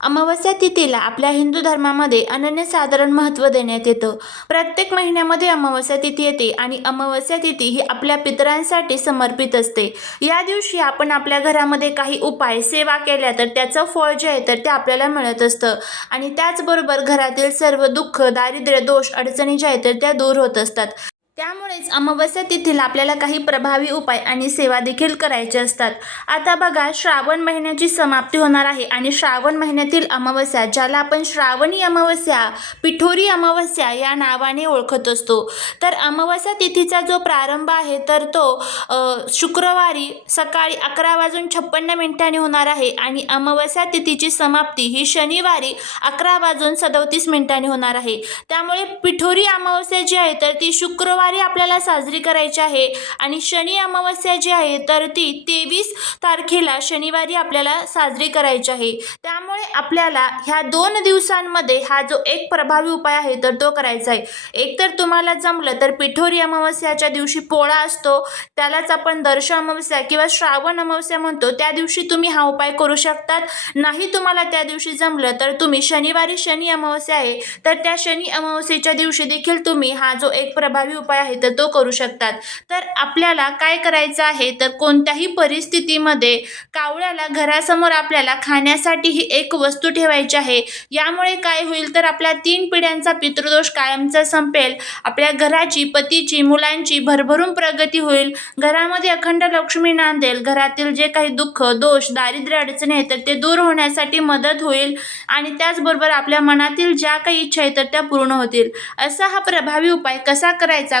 अमावस्या तिथीला आपल्या हिंदू धर्मामध्ये अनन्यसाधारण महत्त्व देण्यात येतं. प्रत्येक महिन्यामध्ये अमावस्या तिथी येते आणि अमावस्या तिथी ही आपल्या पितरांसाठी समर्पित असते. या दिवशी आपण आपल्या घरामध्ये काही उपाय सेवा केल्या तर त्याचं फळ जे आहे तर ते आपल्याला मिळत असतं. आणि त्याचबरोबर घरातील सर्व दुःख दारिद्र्य दोष अडचणी ज्या आहेत तर त्या दूर होत असतात. त्यामुळेच अमावस्या तिथीला आपल्याला काही प्रभावी उपाय आणि सेवा देखील करायचे असतात. आता बघा श्रावण महिन्याची समाप्ती होणार आहे आणि श्रावण महिन्यातील अमावस्या ज्याला आपण श्रावणी अमावस्या पिठोरी अमावस्या या नावाने ओळखत असतो. तर अमावस्या तिथीचा जो प्रारंभ आहे तर तो शुक्रवारी सकाळी अकरा वाजून छप्पन्न मिनिटांनी होणार आहे आणि अमावस्या तिथीची समाप्ती ही शनिवारी अकरा वाजून सदोतीस मिनिटांनी होणार आहे. त्यामुळे पिठोरी अमावस्या जी आहे तर ती शुक्रवार आपल्याला साजरी करायची आहे आणि शनी अमावस्या जी आहे तर ती तेवीस तारखेला शनिवारी आपल्याला साजरी करायची आहे. त्यामुळे आपल्याला ह्या दोन दिवसांमध्ये हा जो एक प्रभावी उपाय आहे तर तो करायचा आहे. एकतर तुम्हाला जमलं तर पिठोरी अमावस्याच्या दिवशी पोळा असतो त्यालाच आपण दर्श अमावस्या किंवा श्रावण अमावस्या म्हणतो त्या दिवशी तुम्ही हा उपाय करू शकतात. नाही तुम्हाला त्या दिवशी जमलं तर तुम्ही शनिवारी शनी अमावस्या आहे तर त्या शनी अमावस्येच्या दिवशी देखील तुम्ही हा जो एक प्रभावी उपाय आहे तर तो करू शकतात. तर आपल्याला काय करायचं आहे? तर कोणत्याही परिस्थितीमध्ये कावळ्याला घरासमोर आपल्याला खाण्यासाठी ही एक वस्तू ठेवायची आहे. यामुळे काय होईल? तर आपल्या तीन पिढ्यांचा पितृदोष कायमचा संपेल. आपल्या घराची पतीची मुलांची भरभरून प्रगती होईल. घरामध्ये अखंड लक्ष्मी नांदेल. घरातील जे काही दुःख दोष दारिद्र्य अडचणी आहेत तर ते दूर होण्यासाठी मदत होईल. आणि त्याचबरोबर आपल्या मनातील ज्या काही इच्छा आहेत तर त्या पूर्ण होतील. असा हा प्रभावी उपाय कसा करायचा?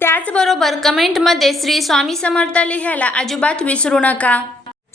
त्याचबरोबर कमेंटमध्ये श्री स्वामी समर्थ लिहायला अजिबात विसरू नका.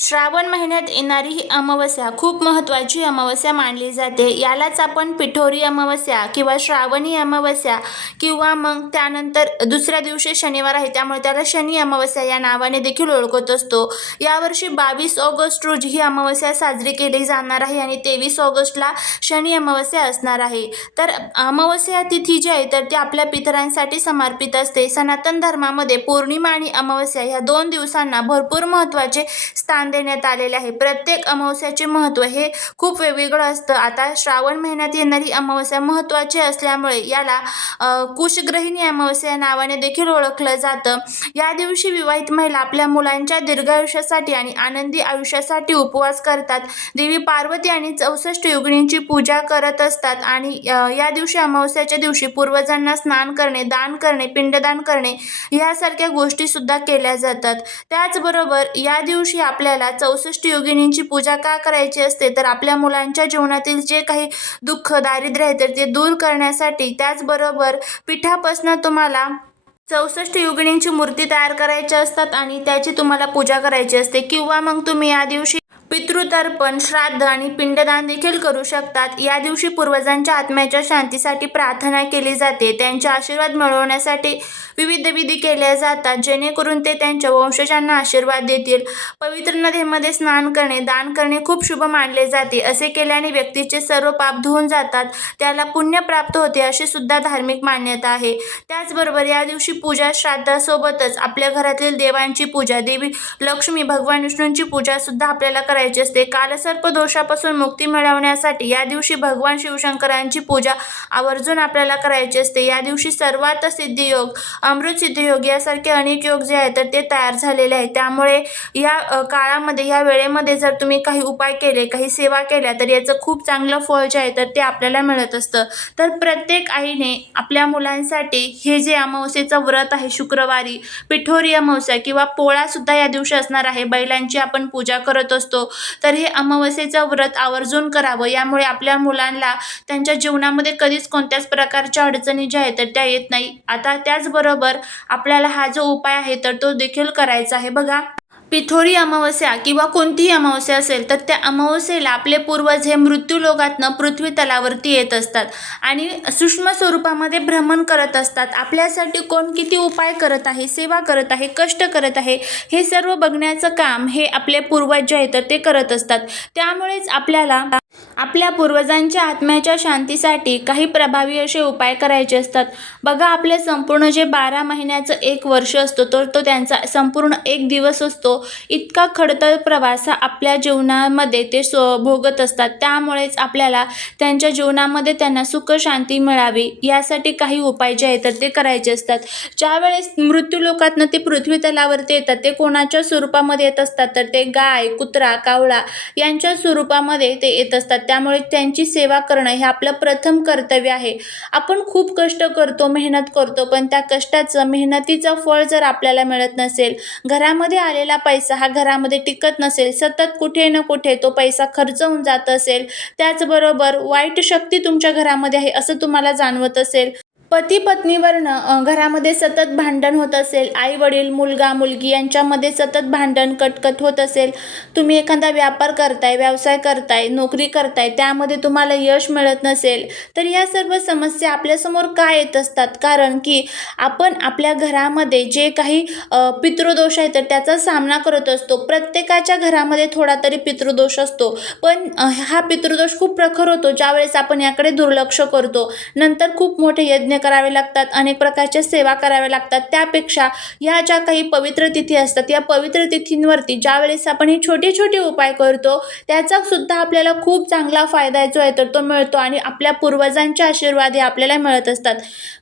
श्रावण महिन्यात येणारी ही अमावस्या खूप महत्त्वाची अमावस्या मानली जाते. यालाच आपण पिठोरी अमावस्या किंवा श्रावणी अमावस्या किंवा मग त्यानंतर दुसऱ्या दिवशी शनिवार आहे त्यामुळे त्याला शनी अमावस्या या नावाने देखील ओळखत असतो. यावर्षी बावीस ऑगस्ट रोजी ही अमावस्या साजरी केली जाणार आहे आणि तेवीस ऑगस्टला शनी अमावस्या असणार आहे. तर अमावस्या तिथी जी आहे तर ती आपल्या पितरांसाठी समर्पित असते. सनातन धर्मामध्ये पौर्णिमा आणि अमावस्या ह्या दोन दिवसांना भरपूर महत्त्वाचे स्थान देण्यात आलेले आहे. प्रत्येक अमावस्याचे महत्त्व हे खूप वेगवेगळं असतं. आता श्रावण महिन्यात येणारी अमावस्या महत्त्वाची असल्यामुळे याला कुशग्रहिणी अमावस्या नावाने देखील ओळखलं जातं. या दिवशी विवाहित महिला आपल्या मुलांच्या दीर्घायुष्यासाठी आणि आनंदी आयुष्यासाठी उपवास करतात. देवी पार्वती आणि चौसष्ट योगिनींची पूजा करत असतात आणि या दिवशी अमावस्याच्या दिवशी पूर्वजांना स्नान करणे दान करणे पिंडदान करणे यासारख्या गोष्टीसुद्धा केल्या जातात. त्याचबरोबर या दिवशी आपल्याला चौसष्ट योगिनींची पूजा का करायची असते? तर आपल्या मुलांच्या जीवनातील जे काही दुःख दारिद्र्य आहे तर ते दूर करण्यासाठी त्याचबरोबर पिठापासनं तुम्हाला चौसष्ट युगिणींची मूर्ती तयार करायची असतात आणि त्याची तुम्हाला पूजा करायची असते. किंवा मग तुम्ही या दिवशी पितृतर्पण श्राद्ध आणि पिंडदान देखील करू शकतात. या दिवशी पूर्वजांच्या आत्म्याच्या शांतीसाठी प्रार्थना केली जाते. त्यांचे आशीर्वाद मिळवण्यासाठी विविध विधी केल्या जातात जेणेकरून ते त्यांच्या वंशजांना आशीर्वाद देतील. पवित्र नदीमध्ये स्नान करणे दान करणे खूप शुभ मानले जाते. असे केल्याने व्यक्तीचे सर्व पाप धुवून जातात. त्याला पुण्य प्राप्त होते अशी सुद्धा धार्मिक मान्यता आहे. त्याचबरोबर या दिवशी पूजा श्राद्धासोबतच आपल्या घरातील देवांची पूजा देवी लक्ष्मी भगवान विष्णूंची पूजा सुद्धा आपल्याला करायची असते. कालसर्प दोषापासून मुक्ती मिळवण्यासाठी या दिवशी भगवान शिवशंकरांची पूजा आवर्जून आपल्याला करायची असते. या दिवशी सर्वात सिद्धियोग अमृत सिद्धियोग यासारखे अनेक योग जे आहेत तर ते तयार झालेले आहेत. त्यामुळे या काळामध्ये या वेळेमध्ये जर तुम्ही काही उपाय केले काही सेवा केल्या तर याचं खूप चांगलं फळ जे आहे तर ते आपल्याला मिळत असतं. तर प्रत्येक आईने आपल्या मुलांसाठी हे जे अमावस्येचं व्रत आहे शुक्रवारी पिठोरी अमावस्या किंवा पोळासुद्धा या दिवशी असणार आहे. बैलांची आपण पूजा करत असतो. तर हे अमावस्येचं व्रत आवर्जून करावं. यामुळे आपल्या मुलांना त्यांच्या जीवनामध्ये कधीच कोणत्याच प्रकारच्या अडचणी ज्या आहेत तर त्या येत नाही. आता त्याचबरोबर आपल्याला हा जो उपाय आहे तर तो देखील करायचा आहे. बघा पिठोरी अमावस्या किंवा कोणतीही अमावस्या असेल तर त्या अमावस्येला आपले पूर्वज हे मृत्यूलोकातनं पृथ्वी तलावरती येत असतात आणि सूक्ष्म स्वरूपामध्ये भ्रमण करत असतात. आपल्यासाठी कोण किती उपाय करत आहे सेवा करत आहे कष्ट करत आहे हे सर्व बघण्याचं काम हे आपले पूर्वज जे आहेत ते करत असतात. त्यामुळेच आपल्याला आपल्या पूर्वजांच्या आत्म्याच्या शांतीसाठी काही प्रभावी असे उपाय करायचे असतात. बघा आपले संपूर्ण जे बारा महिन्याचं एक वर्ष असतो तर तो त्यांचा संपूर्ण एक दिवस असतो. इतका खडतर प्रवास हा आपल्या जीवनामध्ये ते सो भोगत असतात. त्यामुळेच आपल्याला त्यांच्या जीवनामध्ये त्यांना सुख शांती मिळावी यासाठी काही उपाय जे आहेत तर ते करायचे असतात. ज्यावेळेस मृत्यूलोकातनं ते पृथ्वी तलावरती येतात ते कोणाच्या स्वरूपामध्ये येत असतात तर ते गाय कुत्रा कावळा यांच्या स्वरूपामध्ये ते येत असतात असतात. त्यामुळे त्यांची सेवा करणं हे आपलं प्रथम कर्तव्य आहे. आपण खूप कष्ट करतो मेहनत करतो पण त्या कष्टाचं मेहनतीचं फळ जर आपल्याला मिळत नसेल घरामध्ये आलेला पैसा हा घरामध्ये टिकत नसेल सतत कुठे ना कुठे तो पैसा खर्च होऊन जात असेल त्याचबरोबर वाईट शक्ती तुमच्या घरामध्ये आहे असं तुम्हाला जाणवत असेल पती पत्नीवरनं घरामध्ये सतत भांडण होत असेल आई वडील मुलगा मुलगी यांच्यामध्ये सतत भांडण कटकट होत असेल तुम्ही एखादा व्यापार करताय व्यवसाय करताय नोकरी करताय त्यामध्ये तुम्हाला यश मिळत नसेल तर या सर्व समस्या आपल्यासमोर का येत असतात? कारण की आपण आपल्या घरामध्ये जे काही पितृदोष आहे तर त्याचा सामना करत असतो. प्रत्येकाच्या घरामध्ये थोडा तरी पितृदोष असतो. पण हा पितृदोष खूप प्रखर होतो ज्यावेळेस आपण याकडे दुर्लक्ष करतो. नंतर खूप मोठे यज्ञ करावे लागतात अनेक प्रकारच्या सेवा कराव्या लागतात. त्यापेक्षा ह्या ज्या काही पवित्र तिथी असतात या पवित्र तिथींवरती ज्यावेळेस आपण हे छोटे छोटे उपाय करतो त्याचा सुद्धा आपल्याला खूप चांगला फायदा जो आहे तर तो मिळतो आणि आपल्या पूर्वजांचे आशीर्वाद हे आपल्याला मिळत असतात.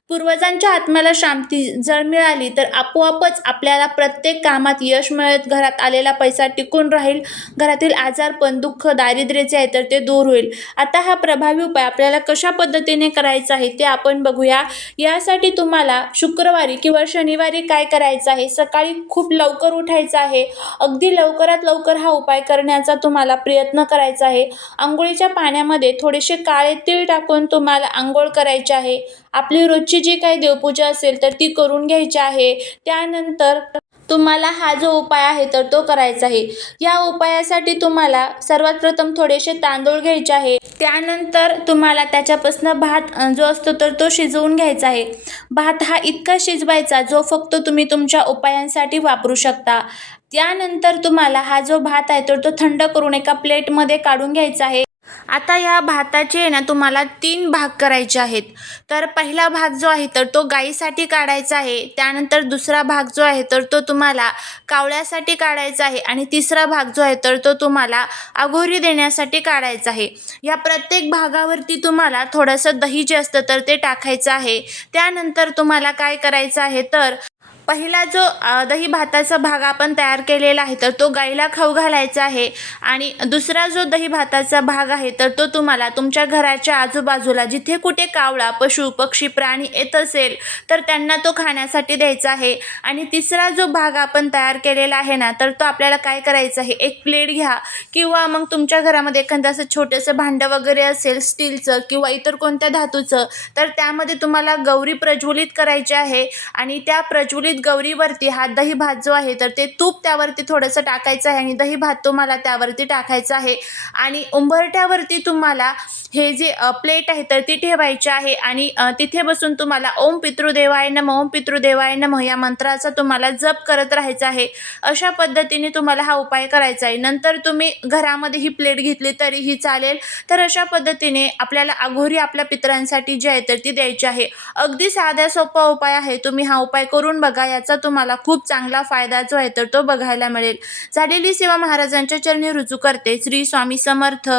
पूर्वजांच्या आत्म्याला शांती जर मिळाली तर आपोआपच आपल्याला प्रत्येक कामात यश मिळत घरात आलेला पैसा टिकून राहील घरातील आजारपण दुःख दारिद्र्य जे आहे तर ते दूर होईल. आता हा प्रभावी उपाय आपल्याला कशा पद्धतीने करायचा आहे ते आपण बघूया. यासाठी तुम्हाला शुक्रवारी किंवा शनिवारी काय करायचं आहे? सकाळी खूप लवकर उठायचं आहे. अगदी लवकरात लवकर हा उपाय करण्याचा तुम्हाला प्रयत्न करायचा आहे. आंघोळीच्या पाण्यामध्ये थोडेसे काळे तीळ टाकून तुम्हाला आंघोळ करायचे आहे. आपली रोजची जी काही देवपूजा असेल तर ती करून घ्यायची आहे. त्यानंतर तुम्हाला हा जो उपाय आहे तर तो करायचा आहे. या उपायासाठी तुम्हाला सर्वात प्रथम थोडेसे तांदूळ घ्यायचे आहे. त्यानंतर तुम्हाला त्याच्यापासून भात जो असतो तर तो शिजवून घ्यायचा आहे. भात हा इतका शिजवायचा जो फक्त तुम्ही तुमच्या उपायांसाठी वापरू शकता. त्यानंतर तुम्हाला हा जो भात आहे तर तो थंड करून एका प्लेटमध्ये काढून घ्यायचा आहे. आता या भाताचे आहे ना तुम्हाला तीन भाग करायचे आहेत. तर पहिला भाग जो आहे तर तो गाईसाठी काढायचा आहे. त्यानंतर दुसरा भाग जो आहे तर तो तुम्हाला कावळ्यासाठी काढायचा आहे. आणि तिसरा भाग जो आहे तर तो तुम्हाला अघोरी देण्यासाठी काढायचा आहे. या प्रत्येक भागावरती तुम्हाला थोडंसं दही जे असतं तर ते टाकायचं आहे. त्यानंतर तुम्हाला काय करायचं आहे तर पहिला जो दही भाताचा भाग आपण तयार केलेला आहे तर तो गाईला खाऊ घालायचा आहे. आणि दुसरा जो दही भाताचा भाग आहे तर तो तुम्हाला तुमच्या घराच्या आजूबाजूला जिथे कुठे कावळा पशु पक्षी प्राणी येत असेल तर त्यांना तो खाण्यासाठी द्यायचा आहे. आणि तिसरा जो भाग आपण तयार केलेला आहे ना तर तो आपल्याला काय करायचं आहे एक प्लेट घ्या. किंवा मग तुमच्या घरामध्ये एखादं असं छोटंसं भांडं वगैरे असेल स्टीलचं किंवा इतर कोणत्या धातूचं तर त्यामध्ये तुम्हाला गौरी प्रज्वलित करायची आहे. आणि त्या प्रज्वलित गौरीवरती हा दही भात जो आहे तर ते तूप त्यावरती थोडंसं टाकायचं आहे आणि दही भात तुम्हाला त्यावरती टाकायचा आहे. आणि उंबरठ्यावरती तुम्हाला हे जे प्लेट आहे तर ती ठेवायची आहे आणि तिथे बसून तुम्हाला ओम पितृदेवाय नम ओम पितृदेवाय नम या मंत्राचा तुम्हाला जप करत राहायचा आहे. अशा पद्धतीने तुम्हाला हा उपाय करायचा आहे. नंतर तुम्ही घरामध्ये ही प्लेट घेतली तरीही चालेल. तर अशा पद्धतीने आपल्याला अघोरी आपल्या पितरांसाठी जी आहे तर ती द्यायची आहे. अगदी साध्या सोपा उपाय आहे. तुम्ही हा उपाय करून बघा. याचा तुम्हाला खूप चांगला फायदा जो आहे तर तो बघायला मिळेल. झालेली सेवा महाराजांच्या चरणी रुजू करते. श्री स्वामी समर्थ.